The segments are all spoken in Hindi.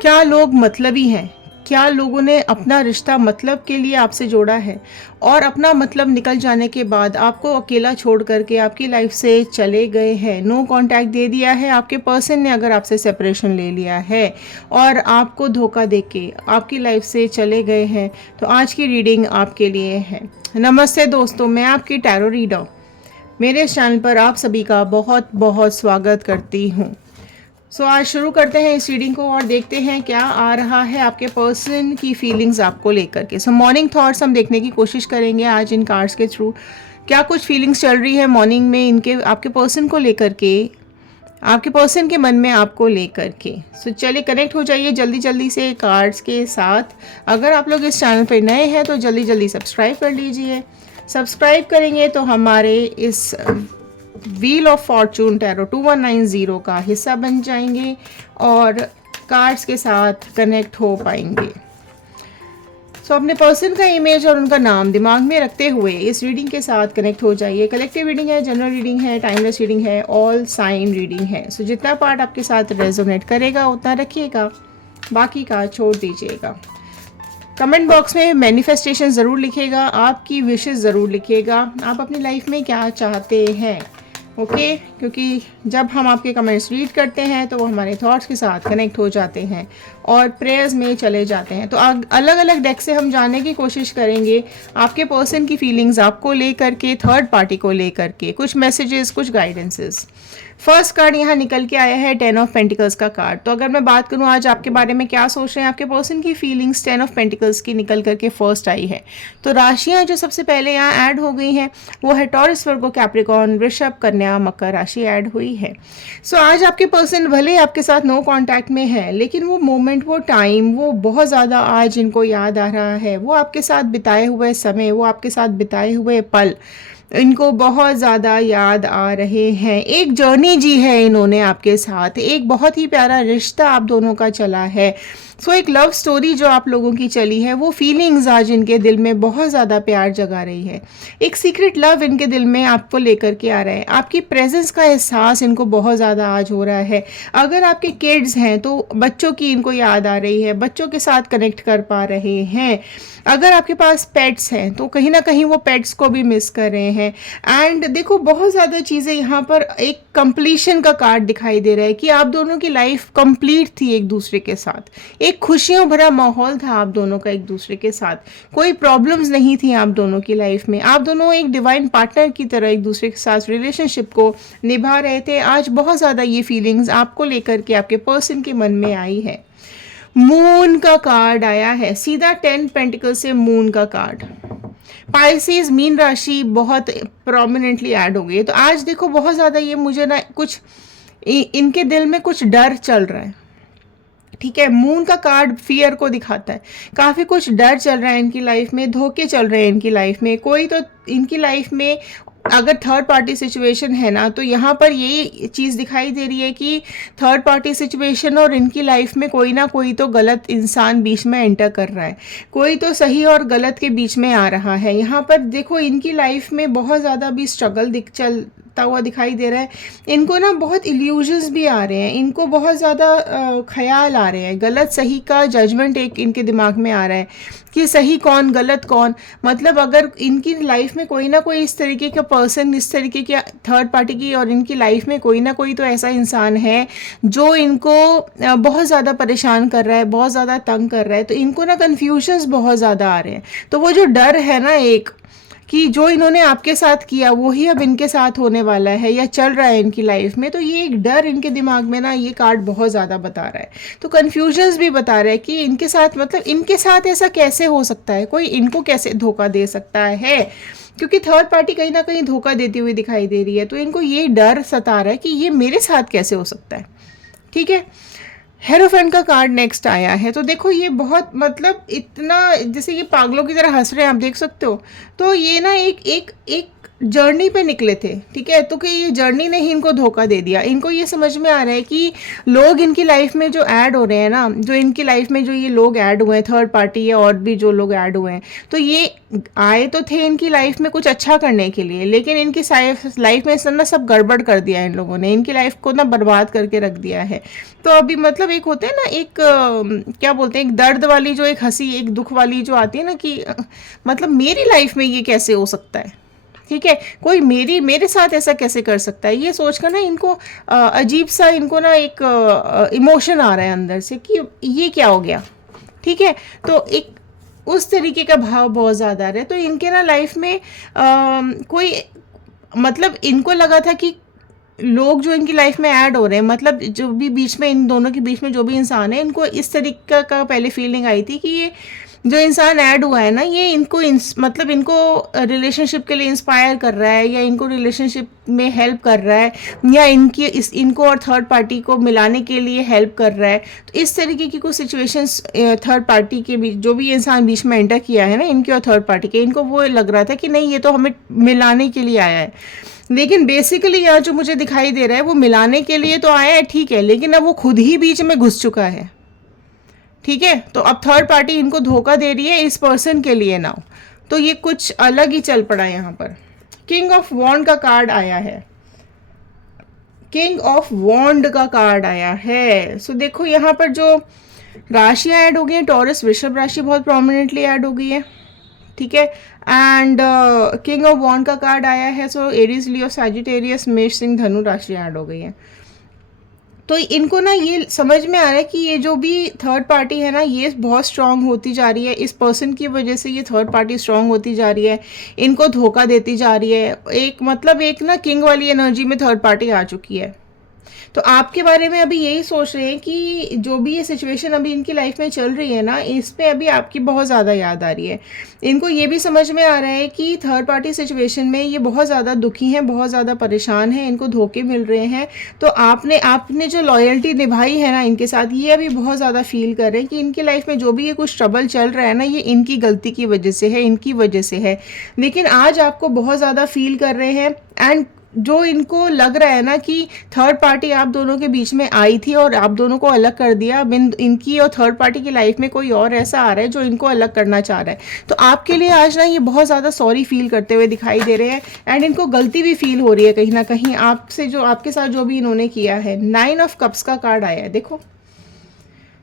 क्या लोग मतलबी हैं? क्या लोगों ने अपना रिश्ता मतलब के लिए आपसे जोड़ा है और अपना मतलब निकल जाने के बाद आपको अकेला छोड़ करके आपकी लाइफ से चले गए हैं, नो कांटेक्ट दे दिया है आपके पर्सन ने, अगर आपसे सेपरेशन ले लिया है और आपको धोखा देके आपकी लाइफ से चले गए हैं, तो आज की रीडिंग आपके लिए है। नमस्ते दोस्तों, मैं आपकी टैरो रीडर मेरे इस चैनल पर आप सभी का बहुत बहुत स्वागत करती हूँ। आज शुरू करते हैं इस रीडिंग को और देखते हैं क्या आ रहा है आपके पर्सन की फीलिंग्स आपको लेकर के। मॉर्निंग थॉट्स हम देखने की कोशिश करेंगे आज इन कार्ड्स के थ्रू। क्या कुछ फीलिंग्स चल रही है मॉर्निंग में इनके आपके पर्सन को लेकर के, आपके पर्सन के मन में आपको लेकर के। चलिए कनेक्ट हो जाइए जल्दी जल्दी से कार्ड्स के साथ। अगर आप लोग इस चैनल पर नए हैं तो जल्दी जल्दी सब्सक्राइब कर लीजिए। सब्सक्राइब करेंगे तो हमारे इस व्हील ऑफ फॉर्चून टैरो 2190 का हिस्सा बन जाएंगे और कार्ड्स के साथ कनेक्ट हो पाएंगे। अपने पर्सन का इमेज और उनका नाम दिमाग में रखते हुए इस रीडिंग के साथ कनेक्ट हो जाइए। कलेक्टिव रीडिंग है, जनरल रीडिंग है, टाइमलेस रीडिंग है, ऑल साइन रीडिंग है। जितना पार्ट आपके साथ रेजोनेट करेगा उतना रखिएगा, बाकी का छोड़ दीजिएगा। कमेंट बॉक्स में मैनिफेस्टेशन ज़रूर लिखिएगा, आपकी विशेस ज़रूर लिखिएगा, आप अपनी लाइफ में क्या चाहते हैं। ओके क्योंकि जब हम आपके कमेंट्स रीड करते हैं तो वो हमारे थॉट्स के साथ कनेक्ट हो जाते हैं और प्रेयर्स में चले जाते हैं। तो अलग अलग डेक से हम जानने की कोशिश करेंगे आपके पर्सन की फीलिंग्स आपको लेकर के, थर्ड पार्टी को लेकर के, कुछ मैसेजेस, कुछ गाइडेंसेस। फर्स्ट कार्ड यहाँ निकल के आया है 10 ऑफ पेंटिकल्स का कार्ड। तो अगर मैं बात करूँ आज आपके बारे में क्या सोच रहे हैं आपके पर्सन की फीलिंग्स, 10 ऑफ पेंटिकल्स की निकल करके फर्स्ट आई है। तो राशियाँ जो सबसे पहले यहाँ ऐड हो गई हैं वो है टॉरस, वर्गो, कैप्रिकॉर्न, वृषभ, कन्या, मकर राशि ऐड हुई है। आज आपके पर्सन भले आपके साथ नो कांटेक्ट में है, लेकिन वो मोमेंट, वो टाइम, वो बहुत ज़्यादा आज इनको याद आ रहा है। वो आपके साथ बिताए हुए समय, वो आपके साथ बिताए हुए पल इनको बहुत ज़्यादा याद आ रहे हैं। एक जर्नी जी है इन्होंने आपके साथ, एक बहुत ही प्यारा रिश्ता आप दोनों का चला है। एक लव स्टोरी जो आप लोगों की चली है, वो फीलिंग्स आज इनके दिल में बहुत ज़्यादा प्यार जगा रही है। एक सीक्रेट लव इनके दिल में आपको लेकर के आ रहा है। आपकी प्रेजेंस का एहसास इनको बहुत ज़्यादा आज हो रहा है। अगर आपके किड्स हैं तो बच्चों की इनको याद आ रही है, बच्चों के साथ कनेक्ट कर पा रहे हैं। अगर आपके पास पेट्स हैं तो कहीं ना कहीं वो पेट्स को भी मिस कर रहे हैं। एंड देखो बहुत ज़्यादा चीज़ें यहाँ पर, एक कंप्लीशन का कार्ड दिखाई दे रहा है कि आप दोनों की लाइफ कंप्लीट थी एक दूसरे के साथ। एक खुशियों भरा माहौल था आप दोनों का एक दूसरे के साथ, कोई प्रॉब्लम्स नहीं थी आप दोनों की लाइफ में। आप दोनों एक डिवाइन पार्टनर की तरह एक दूसरे के साथ रिलेशनशिप को निभा रहे थे। आज बहुत ज़्यादा ये फीलिंग्स आपको लेकर के आपके पर्सन के मन में आई है। मून का कार्ड आया है, सीधा 10 पेंटिकल से मून का कार्ड। पाइसेस, मीन राशि बहुत प्रोमिनेंटली ऐड हो गई है। तो आज देखो बहुत ज़्यादा ये मुझे ना कुछ इनके दिल में कुछ डर चल रहा है। ठीक है, मून का कार्ड फियर को दिखाता है। काफ़ी कुछ डर चल रहा है इनकी लाइफ में, धोखे चल रहे हैं इनकी लाइफ में। कोई तो इनकी लाइफ में अगर थर्ड पार्टी सिचुएशन है ना, तो यहाँ पर यही चीज़ दिखाई दे रही है कि थर्ड पार्टी सिचुएशन और इनकी लाइफ में कोई ना कोई तो गलत इंसान बीच में एंटर कर रहा है, कोई तो सही और गलत के बीच में आ रहा है। यहाँ पर देखो इनकी लाइफ में बहुत ज़्यादा भी स्ट्रगल चलता हुआ दिखाई दे रहा है। इनको ना बहुत इल्यूजन्स भी आ रहे हैं, इनको बहुत ज़्यादा ख्याल आ रहे हैं, गलत सही का जजमेंट एक इनके दिमाग में आ रहा है कि सही कौन गलत कौन। मतलब अगर इनकी लाइफ में कोई ना कोई इस तरीके का पर्सन, इस तरीके की थर्ड पार्टी की, और इनकी लाइफ में कोई ना कोई तो ऐसा इंसान है जो इनको बहुत ज़्यादा परेशान कर रहा है, बहुत ज़्यादा तंग कर रहा है, तो इनको ना कन्फ्यूजन्स बहुत ज़्यादा आ रहे हैं। तो वो जो डर है ना एक कि जो इन्होंने आपके साथ किया वही अब इनके साथ होने वाला है या चल रहा है इनकी लाइफ में, तो ये एक डर इनके दिमाग में ना ये कार्ड बहुत ज़्यादा बता रहा है। तो कन्फ्यूजन्स भी बता रहा है कि इनके साथ, मतलब इनके साथ ऐसा कैसे हो सकता है, कोई इनको कैसे धोखा दे सकता है, क्योंकि थर्ड पार्टी कहीं ना कहीं धोखा देती हुई दिखाई दे रही है। तो इनको ये डर सता रहा है कि ये मेरे साथ कैसे हो सकता है। ठीक है, हेरोफेंट का कार्ड नेक्स्ट आया है। तो देखो ये बहुत, मतलब इतना जैसे ये पागलों की तरह हंस रहे हैं, आप देख सकते हो। तो ये ना एक एक एक जर्नी पे निकले थे, ठीक है, तो कि ये जर्नी ने ही इनको धोखा दे दिया। इनको ये समझ में आ रहा है कि लोग इनकी लाइफ में जो ऐड हो रहे हैं ना, जो इनकी लाइफ में जो ये लोग ऐड हुए हैं, थर्ड पार्टी या और भी जो लोग ऐड हुए हैं, तो ये आए तो थे इनकी लाइफ में कुछ अच्छा करने के लिए, लेकिन इनकी लाइफ में ना सब गड़बड़ कर दिया है इन लोगों ने, इनकी लाइफ को ना बर्बाद करके रख दिया है। तो अभी मतलब एक होते हैं ना, एक क्या बोलते हैं, एक दर्द वाली जो एक हंसी, एक दुख वाली जो आती है ना कि मतलब मेरी लाइफ में ये कैसे हो सकता है, ठीक है, कोई मेरे साथ ऐसा कैसे कर सकता है, ये सोचकर ना इनको अजीब सा इनको ना एक इमोशन आ रहा है अंदर से कि ये क्या हो गया, ठीक है। तो एक उस तरीके का भाव बहुत ज़्यादा आ रहा है। तो इनके ना लाइफ में कोई मतलब इनको लगा था कि लोग जो इनकी लाइफ में ऐड हो रहे हैं, मतलब जो भी बीच में इन दोनों के बीच में जो भी इंसान है, इनको इस तरीके का पहले फीलिंग आई थी कि ये जो इंसान ऐड हुआ है ना, ये इनको मतलब इनको रिलेशनशिप के लिए इंस्पायर कर रहा है, या इनको रिलेशनशिप में हेल्प कर रहा है, या इनको और थर्ड पार्टी को मिलाने के लिए हेल्प कर रहा है। तो इस तरीके की कुछ सिचुएशंस थर्ड पार्टी के बीच, जो भी इंसान बीच में एंटर किया है ना इनके और थर्ड पार्टी के, इनको वो लग रहा था कि नहीं, ये तो हमें मिलाने के लिए आया है। लेकिन बेसिकली यहाँ जो मुझे दिखाई दे रहा है वो मिलाने के लिए तो आया है, ठीक है, लेकिन अब वो खुद ही बीच में घुस चुका है, ठीक है। तो अब थर्ड पार्टी इनको धोखा दे रही है इस पर्सन के लिए नाउ, तो ये कुछ अलग ही चल पड़ा यहाँ पर। किंग ऑफ वॉन्ड का कार्ड आया है, किंग ऑफ वॉन्ड का कार्ड आया है। सो देखो यहाँ पर जो राशियाँ ऐड हो गई हैं, टॉरस वृषभ राशि बहुत प्रोमिनेंटली ऐड हो गई है, ठीक है। एंड किंग ऑफ वॉन्ड का कार्ड आया है, सो एरीज, लियो, सैजिटेरियस, मेष, सिंह, धनु राशि ऐड हो गई है। तो इनको ना ये समझ में आ रहा है कि ये जो भी थर्ड पार्टी है ना, ये बहुत स्ट्रांग होती जा रही है, इस पर्सन की वजह से ये थर्ड पार्टी स्ट्रांग होती जा रही है, इनको धोखा देती जा रही है। एक मतलब एक ना किंग वाली एनर्जी में थर्ड पार्टी आ चुकी है। तो आपके बारे में अभी यही सोच रहे हैं कि जो भी ये सिचुएशन अभी इनकी लाइफ में चल रही है ना, इस पे अभी आपकी बहुत ज़्यादा याद आ रही है। इनको ये भी समझ में आ रहा है कि थर्ड पार्टी सिचुएशन में ये बहुत ज़्यादा दुखी हैं, बहुत ज़्यादा परेशान हैं, इनको धोखे मिल रहे हैं। तो आपने जो लॉयल्टी निभाई है ना इनके साथ, ये अभी बहुत ज़्यादा फील कर रहे हैं कि इनकी लाइफ में जो भी ये कुछ ट्रबल चल रहा है ना, ये इनकी गलती की वजह से है, इनकी वजह से है। लेकिन आज आपको बहुत ज़्यादा फील कर रहे हैं। एंड जो इनको लग रहा है ना कि थर्ड पार्टी आप दोनों के बीच में आई थी और आप दोनों को अलग कर दिया, अब इनकी और थर्ड पार्टी की लाइफ में कोई और ऐसा आ रहा है जो इनको अलग करना चाह रहा है। तो आपके लिए आज ना ये बहुत ज़्यादा सॉरी फील करते हुए दिखाई दे रहे हैं, एंड इनको गलती भी फील हो रही है कहीं ना कहीं आपसे, जो आपके साथ जो भी इन्होंने किया है। 9 ऑफ कप्स का कार्ड आया है, देखो,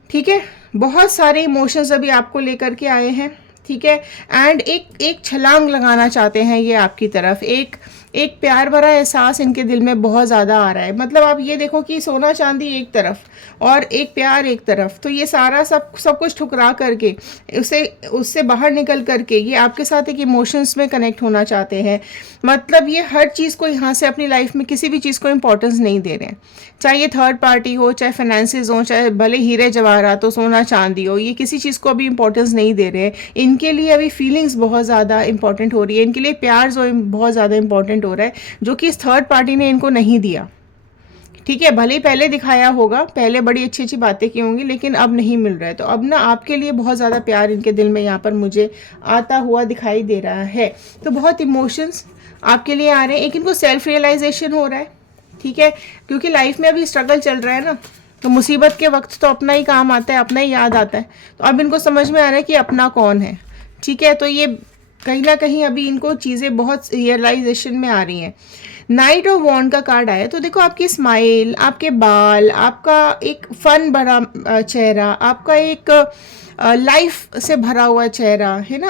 ठीक है। बहुत सारे इमोशंस अभी आपको लेकर के आए हैं, ठीक है। एंड एक छलांग लगाना चाहते हैं ये आपकी तरफ, एक प्यार भरा एहसास इनके दिल में बहुत ज़्यादा आ रहा है। मतलब आप ये देखो कि सोना चांदी एक तरफ और एक प्यार एक तरफ, तो ये सारा सब कुछ ठुकरा करके उससे बाहर निकल करके ये आपके साथ एक इमोशंस में कनेक्ट होना चाहते हैं। मतलब ये हर चीज़ को यहाँ से अपनी लाइफ में किसी भी चीज़ को इम्पोर्टेंस नहीं दे रहे हैं, चाहे ये थर्ड पार्टी हो, चाहे फाइनेंसेस हो, चाहे भले हीरे जवाहरात हो, सोना चांदी हो, ये किसी चीज़ को अभी इंपॉर्टेंस नहीं दे रहे हैं। इनके लिए अभी फीलिंग्स बहुत ज़्यादा इंपॉर्टेंट हो रही है, इनके लिए प्यार जो बहुत ज़्यादा इंपॉर्टेंट हो रहा है, जो कि इस थर्ड पार्टी ने इनको नहीं दिया, ठीक है। भले ही पहले दिखाया होगा, पहले बड़ी अच्छी अच्छी बातें की होंगी, लेकिन अब नहीं मिल रहा है। तो अब ना आपके लिए बहुत ज़्यादा प्यार इनके दिल में यहाँ पर मुझे आता हुआ दिखाई दे रहा है। तो बहुत इमोशंस आपके लिए आ रहे हैं। एक इनको सेल्फ रियलाइजेशन हो रहा है, ठीक है, क्योंकि लाइफ में अभी स्ट्रगल चल रहा है ना, तो मुसीबत के वक्त तो अपना ही काम आता है, अपना ही याद आता है। तो अब इनको समझ में आ रहा है कि अपना कौन है, ठीक है। तो ये कहीं ना कहीं अभी इनको चीज़ें बहुत रियलाइजेशन में आ रही हैं। नाइट ऑफ वॉन्ड का कार्ड आया, तो देखो आपकी स्माइल, आपके बाल, आपका एक फन भरा चेहरा, आपका एक लाइफ से भरा हुआ चेहरा है ना,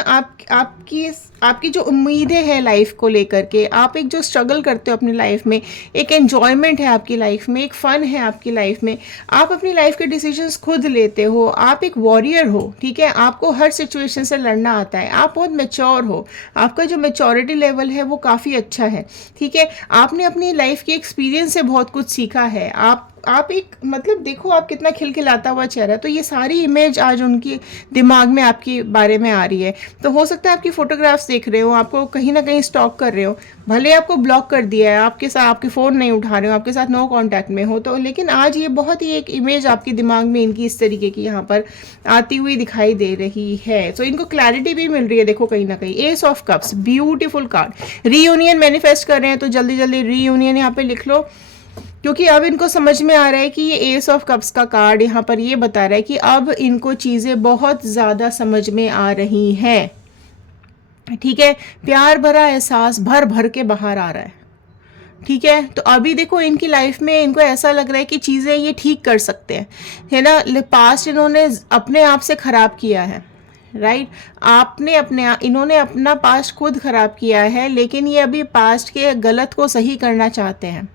आपकी जो उम्मीदें हैं लाइफ को लेकर के, आप एक जो स्ट्रगल करते हो अपनी लाइफ में, एक एन्जॉयमेंट है आपकी लाइफ में, एक फ़न है आपकी लाइफ में, आप अपनी लाइफ के डिसीजंस खुद लेते हो, आप एक वॉरियर हो, ठीक है, आपको हर सिचुएशन से लड़ना आता है, आप बहुत मैच्योर हो, आपका जो मैच्योरिटी लेवल है वो काफ़ी अच्छा है, ठीक है। आपने अपनी लाइफ के एक्सपीरियंस से बहुत कुछ सीखा है, आप आप एक मतलब देखो आप कितना खिलखिलाता हुआ चेहरा है, तो ये सारी इमेज आज उनकी दिमाग में आपके बारे में आ रही है। तो हो सकता है आपकी फोटोग्राफ्स देख रहे हो, आपको कहीं ना कहीं स्टॉक कर रहे हो, भले आपको ब्लॉक कर दिया है, आपके साथ आपके फ़ोन नहीं उठा रहे हो, आपके साथ नो कांटेक्ट में हो, तो लेकिन आज ये बहुत ही एक इमेज आपके दिमाग में इनकी इस तरीके की यहाँ पर आती हुई दिखाई दे रही है। तो इनको क्लैरिटी भी मिल रही है, देखो कहीं ना कहीं S of cups, beautiful card. Reunion manifest कर रहे हैं तो जल्दी जल्दी रीयूनियन यहाँ पे लिख लो, क्योंकि अब इनको समझ में आ रहा है कि ये एस ऑफ कप्स का कार्ड यहाँ पर ये बता रहा है कि अब इनको चीज़ें बहुत ज़्यादा समझ में आ रही हैं। ठीक है, प्यार भरा एहसास भर भर के बाहर आ रहा है। ठीक है, तो अभी देखो इनकी लाइफ में इनको ऐसा लग रहा है कि चीज़ें ये ठीक कर सकते हैं, है ना। पास्ट इन्होंने अपने आप से ख़राब किया है, राइट। आपने इन्होंने अपना पास्ट खुद ख़राब किया है, लेकिन ये अभी पास्ट के गलत को सही करना चाहते हैं।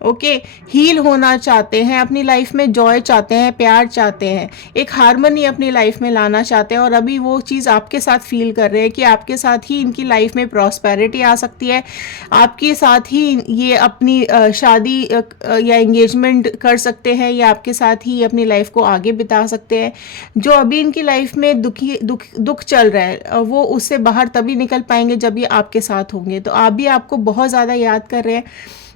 ओके, हील होना चाहते हैं, अपनी लाइफ में जॉय चाहते हैं, प्यार चाहते हैं, एक हार्मनी अपनी लाइफ में लाना चाहते हैं। और अभी वो चीज़ आपके साथ फील कर रहे हैं कि आपके साथ ही इनकी लाइफ में प्रॉस्पेरिटी आ सकती है, आपके साथ ही ये अपनी शादी या एंगेजमेंट कर सकते हैं, या आपके साथ ही अपनी लाइफ को आगे बिता सकते हैं। जो अभी इनकी लाइफ में दुख चल रहा है, वो उससे बाहर तभी निकल पाएंगे जब ये आपके साथ होंगे। तो आप भी आपको बहुत ज़्यादा याद कर रहे हैं।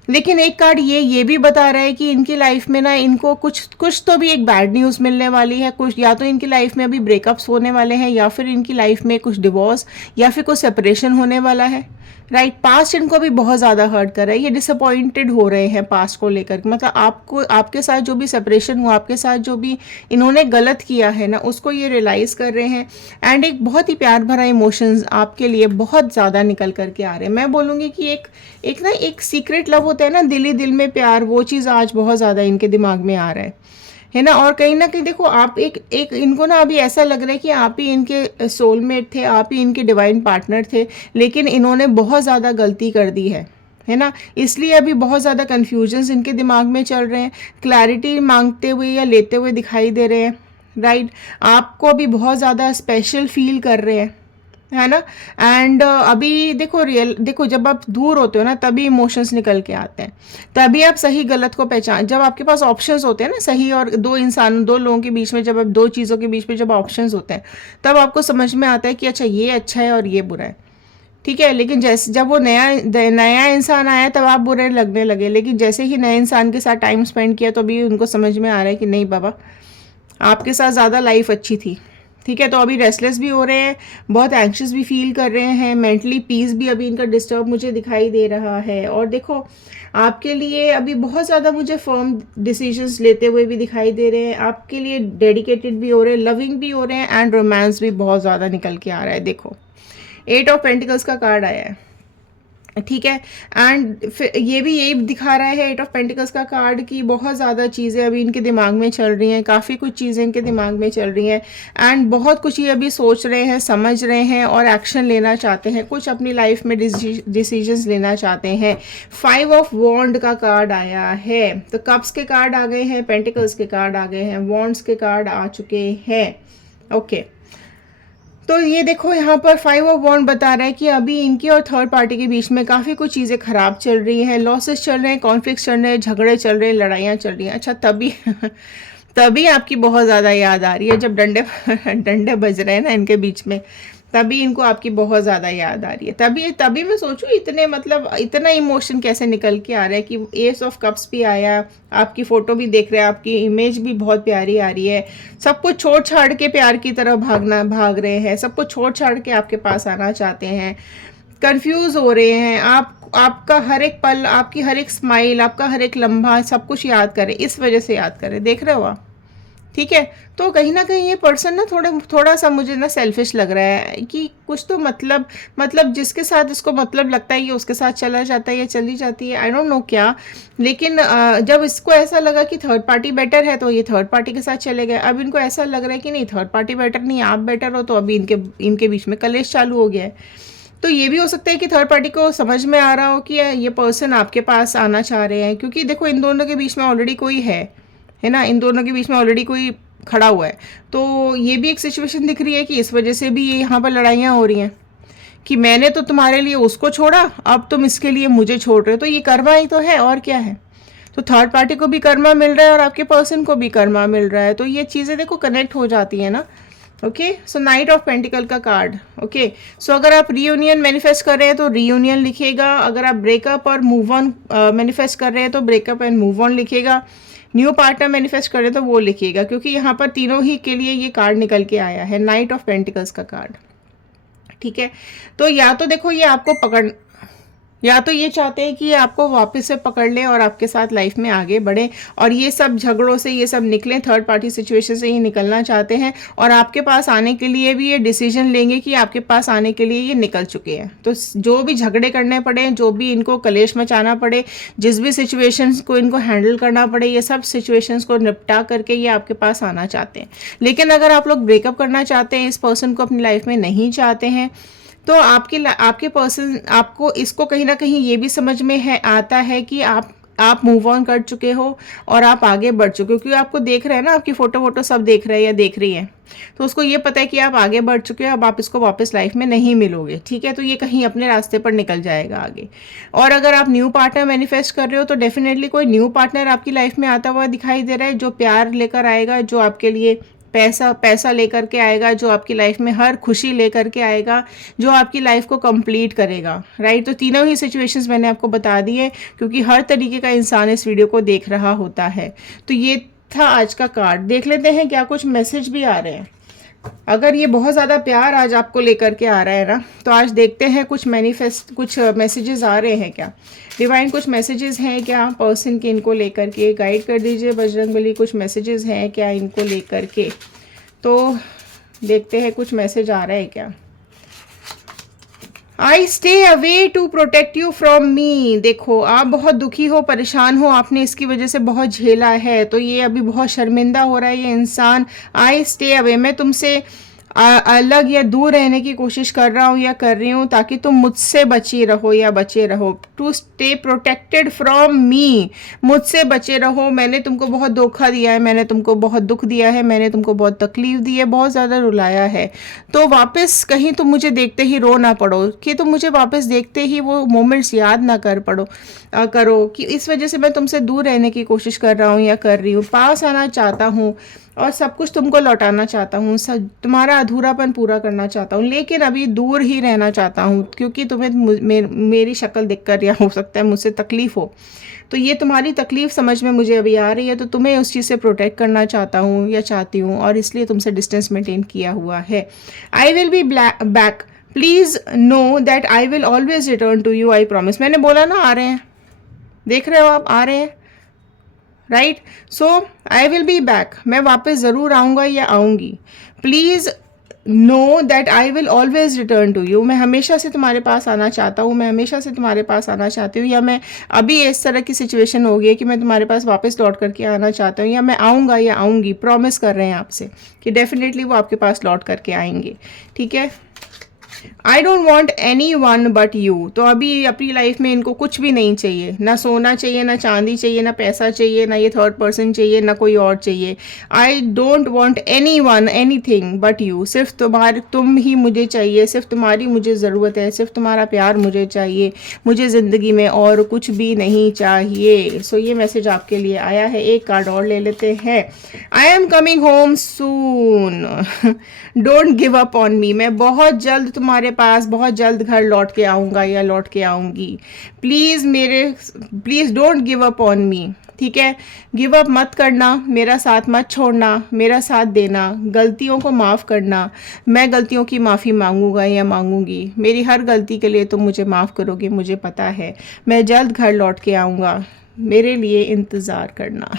लेकिन एक कार्ड ये भी बता रहा है कि इनकी लाइफ में ना इनको कुछ तो भी एक बैड न्यूज़ मिलने वाली है। कुछ या तो इनकी लाइफ में अभी ब्रेकअप्स होने वाले हैं, या फिर इनकी लाइफ में कुछ डिवोर्स या फिर कुछ सेपरेशन होने वाला है, राइट। पास्ट इनको भी बहुत ज़्यादा हर्ट कर रहा है, ये डिसअपॉइंटेड हो रहे हैं पास्ट को लेकर। मतलब आपको आपके साथ जो भी सेपरेशन हुआ, आपके साथ जो भी इन्होंने गलत किया है ना, उसको ये रियलाइज़ कर रहे हैं। एंड एक बहुत ही प्यार भरा इमोशंस आपके लिए बहुत ज़्यादा निकल करके आ रहे हैं। मैं बोलूँगी कि एक सीक्रेट लव होता है ना, दिल ही दिल में प्यार, वो चीज़ आज बहुत ज़्यादा इनके दिमाग में आ रहा है ना। और कहीं ना कहीं देखो आप एक इनको ना अभी ऐसा लग रहा है कि आप ही इनके सोलमेट थे, आप ही इनके डिवाइन पार्टनर थे, लेकिन इन्होंने बहुत ज़्यादा गलती कर दी है ना। इसलिए अभी बहुत ज़्यादा कन्फ्यूजन्स इनके दिमाग में चल रहे हैं, क्लैरिटी मांगते हुए या लेते हुए दिखाई दे रहे हैं, राइट। आपको अभी बहुत ज़्यादा स्पेशल फील कर रहे हैं, है ना। एंड अभी देखो जब आप दूर होते हो ना, तभी इमोशंस निकल के आते हैं, तभी आप सही गलत को पहचान, जब आपके पास ऑप्शंस होते हैं ना, सही और दो लोगों के बीच में, जब आप दो चीज़ों के बीच में जब ऑप्शंस होते हैं, तब आपको समझ में आता है कि अच्छा ये अच्छा है और ये बुरा है। ठीक है, लेकिन जैसे जब वो नया इंसान आया तब आप बुरे लगने लगे, लेकिन जैसे ही नए इंसान के साथ टाइम स्पेंड किया तो अभी उनको समझ में आ रहा है कि नहीं बाबा, आपके साथ ज़्यादा लाइफ अच्छी थी। ठीक है, तो अभी रेस्टलेस भी हो रहे हैं, बहुत एंक्शियस भी फील कर रहे हैं, मेंटली पीस भी अभी इनका डिस्टर्ब मुझे दिखाई दे रहा है। और देखो आपके लिए अभी बहुत ज़्यादा मुझे फर्म डिसीजंस लेते हुए भी दिखाई दे रहे हैं, आपके लिए डेडिकेटेड भी हो रहे हैं, लविंग भी हो रहे हैं, एंड रोमांस भी बहुत ज़्यादा निकल के आ रहा है। देखो 8 ऑफ पेंटिकल्स का कार्ड आया है, ठीक है। एंड फिर ये भी यही दिखा रहा है 8 ऑफ पेंटिकल्स का कार्ड की बहुत ज़्यादा चीज़ें अभी इनके दिमाग में चल रही हैं, काफ़ी कुछ चीज़ें इनके दिमाग में चल रही हैं, एंड बहुत कुछ ये अभी सोच रहे हैं, समझ रहे हैं और एक्शन लेना चाहते हैं, कुछ अपनी लाइफ में डिसीजंस लेना चाहते हैं। 5 ऑफ वॉन्ड का कार्ड आया है, तो कप्स के कार्ड आ गए हैं, पेंटिकल्स के कार्ड आ गए हैं, वॉन्ड्स के कार्ड आ चुके हैं। ओके, तो ये देखो यहाँ पर 5 ऑफ वॉन्ड बता रहा है कि अभी इनकी और थर्ड पार्टी के बीच में काफ़ी कुछ चीज़ें खराब चल रही हैं, लॉसेस चल रहे हैं, कॉन्फ्लिक्ट्स चल रहे हैं, झगड़े चल रहे हैं, लड़ाइयाँ चल रही हैं। अच्छा, तभी आपकी बहुत ज़्यादा याद आ रही है, जब डंडे बज रहे हैं ना इनके बीच में, तभी इनको आपकी बहुत ज़्यादा याद आ रही है। तभी मैं सोचूं इतना इमोशन कैसे निकल के आ रहा है कि एस ऑफ कप्स भी आया, आपकी फ़ोटो भी देख रहे हैं, आपकी इमेज भी बहुत प्यारी आ रही है, सब कुछ छोड़ छाड़ के प्यार की तरफ भाग रहे हैं, सब कुछ छोड़ छाड़ के आपके पास आना चाहते हैं, कंफ्यूज हो रहे हैं। आपका हर एक पल, आपकी हर एक स्माइल, आपका हर एक लम्हा, सब कुछ याद करें, इस वजह से याद करें, देख रहे हो आप। ठीक है, तो कहीं ना कहीं ये पर्सन ना थोड़ा सा मुझे ना सेल्फिश लग रहा है कि कुछ तो मतलब जिसके साथ इसको मतलब लगता है ये उसके साथ चला जाता है या चली जाती है, आई डोंट नो क्या। लेकिन जब इसको ऐसा लगा कि थर्ड पार्टी बेटर है तो ये थर्ड पार्टी के साथ चले गए। अब इनको ऐसा लग रहा है कि नहीं, थर्ड पार्टी बेटर नहीं, आप बेटर हो, तो अभी इनके बीच में कलेश चालू हो गया है। तो ये भी हो सकता है कि थर्ड पार्टी को समझ में आ रहा हो कि ये पर्सन आपके पास आना चाह रहे हैं, क्योंकि देखो इन दोनों के बीच में ऑलरेडी कोई है ना, इन दोनों के बीच में ऑलरेडी कोई खड़ा हुआ है। तो ये भी एक सिचुएशन दिख रही है कि इस वजह से भी ये यहाँ पर लड़ाइयाँ हो रही हैं कि मैंने तो तुम्हारे लिए उसको छोड़ा, अब तुम इसके लिए मुझे छोड़ रहे हो, तो ये कर्मा ही तो है, और क्या है। तो थर्ड पार्टी को भी कर्मा मिल रहा है और आपके पर्सन को भी कर्मा मिल रहा है, तो ये चीज़ें देखो कनेक्ट हो जाती है ना। Okay, so night of pentacle का कार्ड। ओके, सो अगर आप रीयूनियन मैनिफेस्ट कर रहे हैं तो रीयूनियन लिखिएगा, अगर आप ब्रेकअप और मूव ऑन मैनिफेस्ट कर रहे हैं तो ब्रेकअप एंड मूव ऑन लिखिएगा, न्यू पार्टनर मैनिफेस्ट कर रहे हैं तो वो लिखिएगा, क्योंकि यहाँ पर तीनों ही के लिए ये कार्ड निकल के आया है, नाइट ऑफ पेंटिकल्स का कार्ड। ठीक है, तो या तो देखो ये आपको पकड़, या तो ये चाहते हैं कि ये आपको वापस से पकड़ लें और आपके साथ लाइफ में आगे बढ़े और ये सब झगड़ों से ये सब निकलें, थर्ड पार्टी सिचुएशन से ये निकलना चाहते हैं और आपके पास आने के लिए भी ये डिसीजन लेंगे कि आपके पास आने के लिए ये निकल चुके हैं। तो जो भी झगड़े करने पड़े, जो भी इनको कलेश मचाना पड़े, जिस भी सिचुएशंस को इनको हैंडल करना पड़े, ये सब सिचुएशंस को निपटा करके ये आपके पास आना चाहते हैं। लेकिन अगर आप लोग ब्रेकअप करना चाहते हैं, इस पर्सन को अपनी लाइफ में नहीं चाहते हैं, तो आपके पर्सन आपको इसको कहीं ना कहीं ये भी समझ में है आता है कि आप मूव ऑन कर चुके हो और आप आगे बढ़ चुके हो, क्योंकि आपको देख रहे हैं ना, आपकी फ़ोटो सब देख रहे हैं या देख रही है, तो उसको ये पता है कि आप आगे बढ़ चुके हो, अब आप इसको वापस लाइफ में नहीं मिलोगे। ठीक है, तो ये कहीं अपने रास्ते पर निकल जाएगा आगे। और अगर आप न्यू पार्टनर मैनिफेस्ट कर रहे हो तो डेफिनेटली कोई न्यू पार्टनर आपकी लाइफ में आता हुआ दिखाई दे रहा है, जो प्यार लेकर आएगा, जो आपके लिए पैसा लेकर के आएगा, जो आपकी लाइफ में हर खुशी लेकर के आएगा, जो आपकी लाइफ को कंप्लीट करेगा। राइट, तो तीनों ही सिचुएशंस मैंने आपको बता दी है, क्योंकि हर तरीके का इंसान इस वीडियो को देख रहा होता है। तो ये था आज का कार्ड। देख लेते हैं क्या कुछ मैसेज भी आ रहे हैं। अगर ये बहुत ज़्यादा प्यार आज आपको लेकर के आ रहा है ना, तो आज देखते हैं कुछ मैसेजेस आ रहे हैं क्या। डिवाइन कुछ मैसेजेस हैं क्या पर्सन के, इनको लेकर के गाइड कर दीजिए बजरंगबली। कुछ मैसेजेस हैं क्या इनको लेकर के, तो देखते हैं कुछ मैसेज आ रहा है क्या। I stay away to protect you from me. देखो आप बहुत दुखी हो, परेशान हो, आपने इसकी वजह से बहुत झेला है, तो ये अभी बहुत शर्मिंदा हो रहा है ये इंसान। आई स्टे अवे, मैं तुमसे अलग या दूर रहने की कोशिश कर रहा हूँ या कर रही हूँ ताकि तुम मुझसे बची रहो या बचे रहो। To stay protected from me, मुझसे बचे रहो। मैंने तुमको बहुत धोखा दिया है, मैंने तुमको बहुत दुख दिया है, मैंने तुमको बहुत तकलीफ दी है, बहुत ज़्यादा रुलाया है। तो वापस कहीं तुम मुझे देखते ही रो ना पड़ो, कि तुम मुझे वापस देखते ही वो मोमेंट्स याद ना करो कि इस वजह से मैं तुमसे दूर रहने की कोशिश कर रहा हूँ या कर रही हूँ। पास आना चाहता हूँ और सब कुछ तुमको लौटाना चाहता हूँ, सब तुम्हारा अधूरापन पूरा करना चाहता हूँ, लेकिन अभी दूर ही रहना चाहता हूँ, क्योंकि तुम्हें मेरी शक्ल देखकर या हो सकता है मुझसे तकलीफ़ हो, तो ये तुम्हारी तकलीफ़ समझ में मुझे अभी आ रही है, तो तुम्हें उस चीज़ से प्रोटेक्ट करना चाहता हूँ या चाहती हूँ, और इसलिए तुमसे डिस्टेंस मेंटेन किया हुआ है। I will be back, please know that I will always return to you, I promise. मैंने बोला ना आ रहे हैं, देख रहे हो आप, आ रहे हैं। Right, so I will be back, मैं वापस ज़रूर आऊँगा या आऊँगी। Please know that I will always return to you, मैं हमेशा से तुम्हारे पास आना चाहता हूँ, मैं हमेशा से तुम्हारे पास आना चाहती हूँ, या मैं अभी इस तरह की सिचुएशन हो गई है कि मैं तुम्हारे पास वापस लौट करके आना चाहता हूँ, या मैं आऊँगा या आऊँगी। प्रॉमिस कर रहे हैं आपसे कि डेफिनेटली वो आपके पास लौट करके आएंगे। ठीक है, I don't want any one but you, तो अभी अपनी लाइफ में इनको कुछ भी नहीं चाहिए, ना सोना चाहिए, ना चांदी चाहिए, ना पैसा चाहिए, ना ये थर्ड पर्सन चाहिए, ना कोई और चाहिए। I don't want any one any thing but you, सिर्फ तुम ही मुझे चाहिए, सिर्फ तुम्हारी मुझे ज़रूरत है, सिर्फ तुम्हारा प्यार मुझे चाहिए, मुझे ज़िंदगी में और कुछ भी नहीं चाहिए। सो ये मैसेज आपके लिए आया है। एक कार्ड और ले लेते हैं। I am coming home soon, don't give up on me, मैं बहुत जल्द तुम्हारे पास बहुत जल्द घर लौट के आऊँगा या लौट के आऊँगी। Please don't give up on me. ठीक है, गिव अप मत करना, मेरा साथ मत छोड़ना, मेरा साथ देना, गलतियों को माफ़ करना। मैं गलतियों की माफ़ी मांगूंगा या मांगूंगी, मेरी हर गलती के लिए तुम मुझे माफ़ करोगे, मुझे पता है। मैं जल्द घर लौट के आऊँगा, मेरे लिए इंतज़ार करना।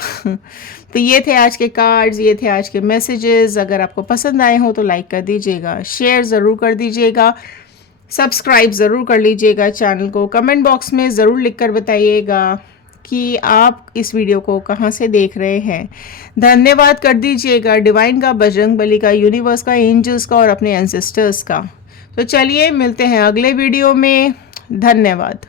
तो ये थे आज के कार्ड्स, ये थे आज के मैसेजेस। अगर आपको पसंद आए हो तो लाइक कर दीजिएगा, शेयर ज़रूर कर दीजिएगा, सब्सक्राइब ज़रूर कर लीजिएगा चैनल को। कमेंट बॉक्स में ज़रूर लिखकर बताइएगा कि आप इस वीडियो को कहाँ से देख रहे हैं। धन्यवाद कर दीजिएगा डिवाइन का, बजरंगबली का, यूनिवर्स का, एंजल्स का और अपने एंसेस्टर्स का। तो चलिए मिलते हैं अगले वीडियो में। धन्यवाद।